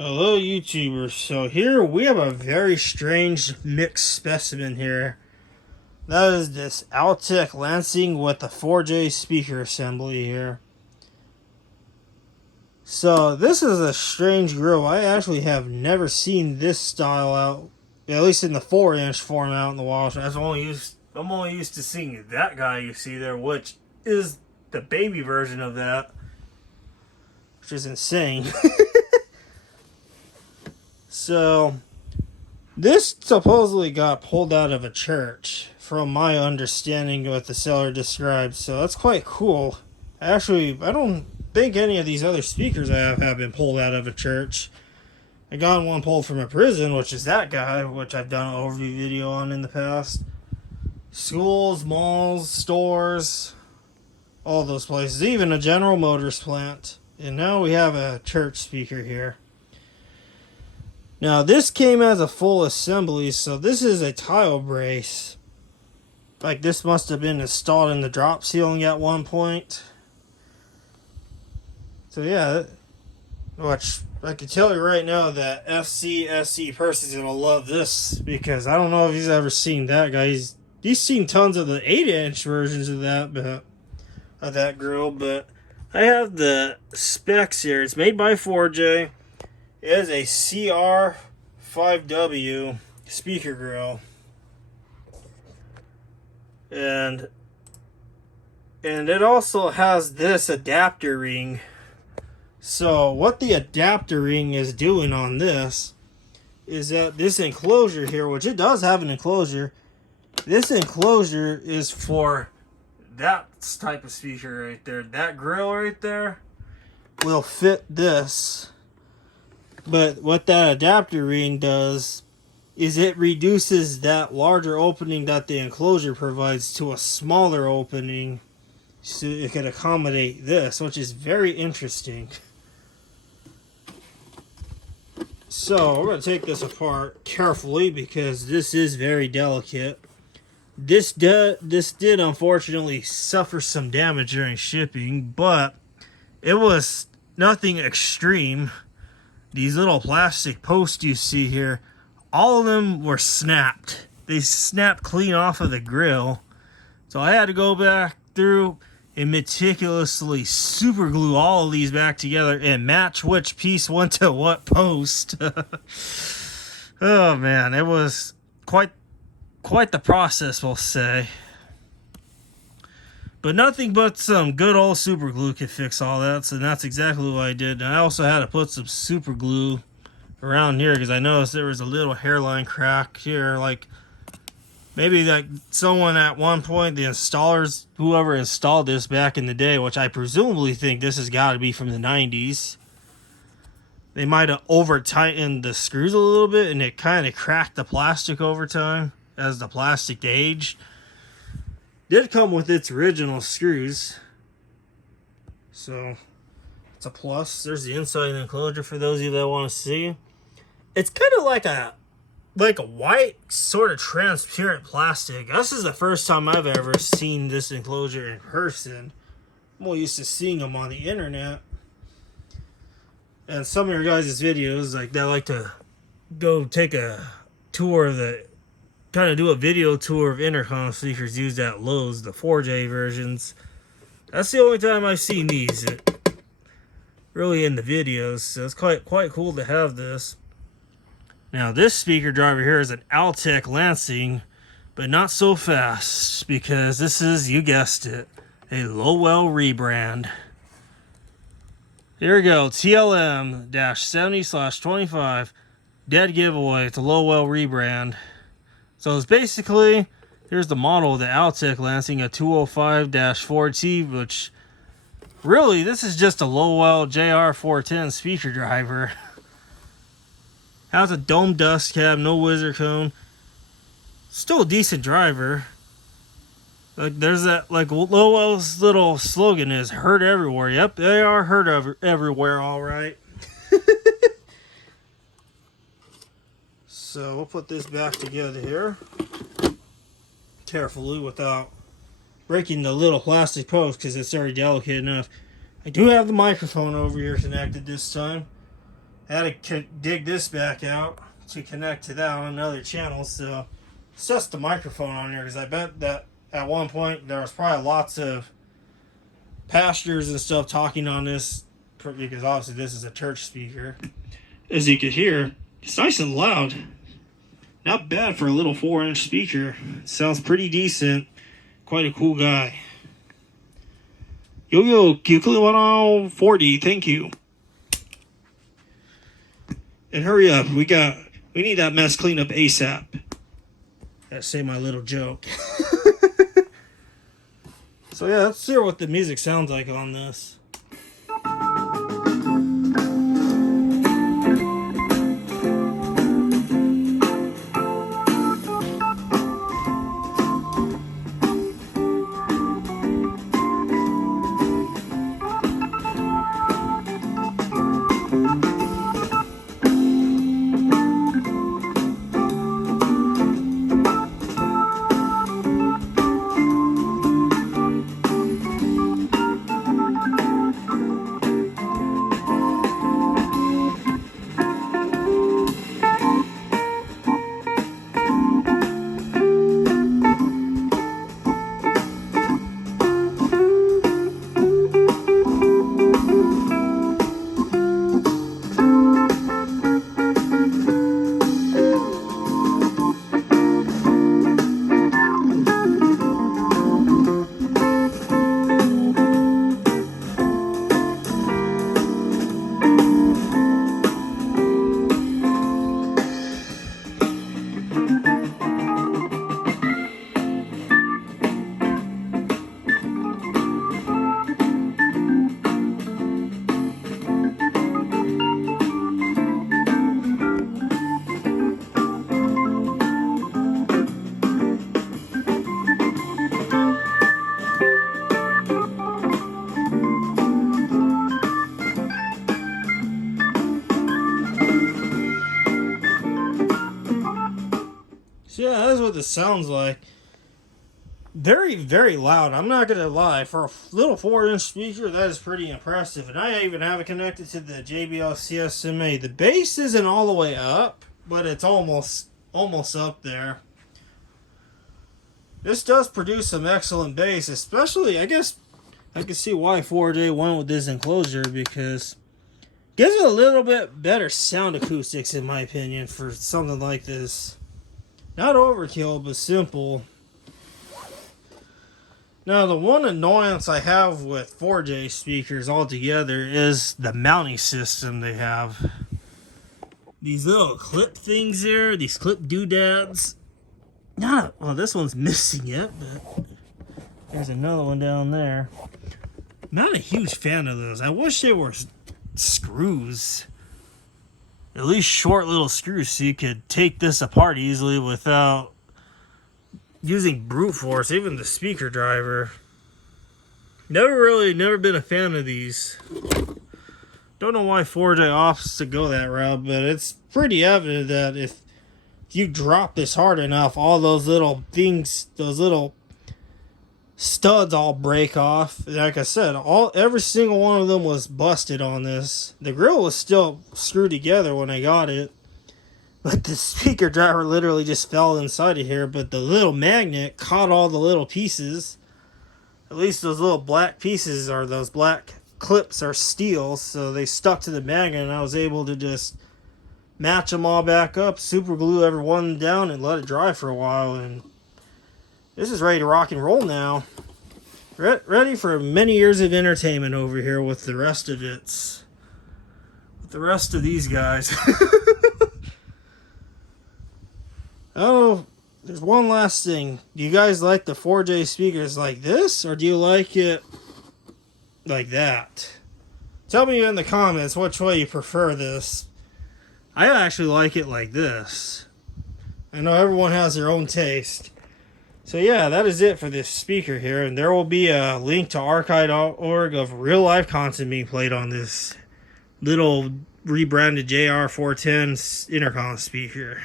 Hello YouTubers, so here we have a very strange mixed specimen here. That is this Altec Lansing with the Fourjay speaker assembly here. So this is a strange grill. I actually have never seen this style out, at least in the 4-inch form out in the wild. I'm only used to seeing that guy you see there, which is the baby version of that, which is insane. So, this supposedly got pulled out of a church, from my understanding what the seller described. So that's quite cool. Actually, I don't think any of these other speakers I have been pulled out of a church. I got one pulled from a prison, which is that guy, which I've done an overview video on in the past. Schools, malls, stores, all those places. Even a General Motors plant. And now we have a church speaker here. Now, this came as a full assembly, so this is a tile brace. Like, this must have been installed in the drop ceiling at one point. So, yeah, which I can tell you right now that SC person's going to love this, because I don't know if he's ever seen that guy. He's seen tons of the 8-inch versions of that grill, but I have the specs here. It's made by Fourjay. It is a CR45W speaker grill, and it also has this adapter ring. So what the adapter ring is doing on this is that this enclosure here, which it does have an enclosure, this enclosure is for that type of speaker right there. That grill right there will fit this. But what that adapter ring does is it reduces that larger opening that the enclosure provides to a smaller opening so it can accommodate this, which is very interesting. So we're going to take this apart carefully because this is very delicate. This did unfortunately suffer some damage during shipping, but it was nothing extreme. These little plastic posts you see here, all of them were snapped. They snapped clean off of the grill. So I had to go back through and meticulously super glue all of these back together and match which piece went to what post. Oh man, it was quite the process, we'll say. But nothing but some good old super glue could fix all that, so that's exactly what I did. And I also had to put some super glue around here because I noticed there was a little hairline crack here. Like, maybe like someone at one point, the installers, whoever installed this back in the day, which I presumably think this has got to be from the 90's, they might have over-tightened the screws a little bit and it kind of cracked the plastic over time as the plastic aged. Did come with its original screws, so it's a plus. There's the inside enclosure for those of you that want to see. It's kind of like a white sort of transparent plastic. This is the first time I've ever seen this enclosure in person. I'm more used to seeing them on the internet, and some of your guys' videos, like they like to go take a tour of the. Kind of do a video tour of intercom speakers used at Lowe's, the Fourjay versions. That's the only time I've seen these really in the videos, so it's quite cool to have this. Now this speaker driver here is an Altec Lansing, but not so fast because this is, you guessed it, a Lowell rebrand. Here we go, TLM-70/25, dead giveaway. It's a Lowell rebrand. So it's basically, here's the model of the Altec Lansing, a 205-4T, which really, this is just a Lowell JR410 speaker driver. Has a dome dust cap, no whizzer cone. Still a decent driver. Like, there's that, like, Lowell's little slogan is, heard everywhere. Yep, they are heard everywhere, all right. So we'll put this back together here carefully without breaking the little plastic post because it's already delicate enough. I do have the microphone over here connected this time. I had to dig this back out to connect to that on another channel. So it's just the microphone on here, because I bet that at one point there was probably lots of pastors and stuff talking on this, because obviously this is a church speaker. As you could hear, it's nice and loud. Not bad for a little 4-inch speaker. It sounds pretty decent. Quite a cool guy. Yo, Q-Clip 40, thank you. And hurry up, we need that mess cleaned up ASAP. That's say my little joke. So yeah, let's hear what the music sounds like on this. So yeah, that's what this sounds like. Very, very loud. I'm not going to lie. For a little 4-inch speaker, that is pretty impressive. And I even have it connected to the JBL CSMA. The bass isn't all the way up, but it's almost up there. This does produce some excellent bass, especially, I guess, I can see why Fourjay went with this enclosure, because it gives it a little bit better sound acoustics, in my opinion, for something like this. Not overkill, but simple. Now, the one annoyance I have with Fourjay speakers altogether is the mounting system they have. These little clip things there, these clip doodads. Well, this one's missing it, but there's another one down there. Not a huge fan of those. I wish they were screws. At least short little screws, so you could take this apart easily without using brute force. Even the speaker driver. Never been a fan of these. Don't know why Fourjay opts to go that route, but it's pretty evident that if you drop this hard enough, all those little things, those little studs all break off. Like I said, every single one of them was busted on this. The grill was still screwed together when I got it, but the speaker driver literally just fell inside of here. But the little magnet caught all the little pieces. At least those little black pieces, or those black clips, are steel, so they stuck to the magnet, and I was able to just match them all back up, super glue every one down, and let it dry for a while. And this is ready to rock and roll now. Ready for many years of entertainment over here with the rest of its... with the rest of these guys. Oh, there's one last thing. Do you guys like the Fourjay speakers like this, or do you like it like that? Tell me in the comments which way you prefer this. I actually like it like this. I know everyone has their own taste. So yeah, that is it for this speaker here, and there will be a link to Aquired.org of real life content being played on this little rebranded JR410 intercom speaker.